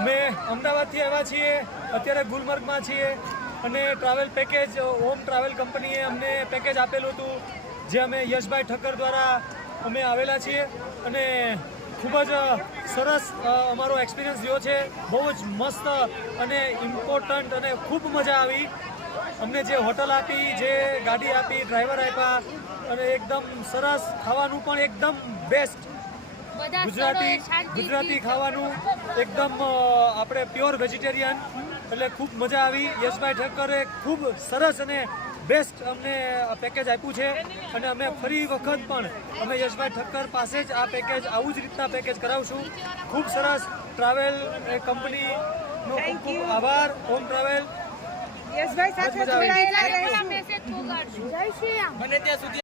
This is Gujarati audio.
અમે અમદાવાદથી આવ્યા છીએ, અત્યારે ગુલમર્ગમાં છીએ અને ટ્રાવેલ પેકેજ ઓમ ટ્રાવેલ કંપનીએ અમને પેકેજ આપેલું હતું, જે અમે યશભાઈ ઠક્કર દ્વારા અમે આવેલા છીએ અને ખૂબ જ સરસ અમારો એક્સપિરિયન્સ રહ્યો છે. બહુ જ મસ્ત અને ઇમ્પોર્ટન્ટ અને ખૂબ મજા આવી. અમને જે હોટલ આપી, જે ગાડી આપી, ડ્રાઈવર આપ્યા અને એકદમ સરસ ખાવાનું પણ એકદમ બેસ્ટ ગુજરાતી ખાવાનું એકદમ આપણે પ્યોર વેજીટેરિયન, એટલે ખૂબ મજા આવી. યશભાઈ ઠક્કરે ખૂબ સરસ અને બેસ્ટ અમને પેકેજ આપ્યું છે અને અમે ફરી વખત પણ અમે યશભાઈ ઠક્કર પાસે જ આ પેકેજ આવું જ રીતના પેકેજ કરાવશું. ખૂબ સરસ ટ્રાવેલ કંપનીનો ખૂબ ખૂબ આભાર. ઓમ ટ્રાવેલ યશભાઈ સાથે જોડાયેલા રહેજો. મને ત્યાં સુધી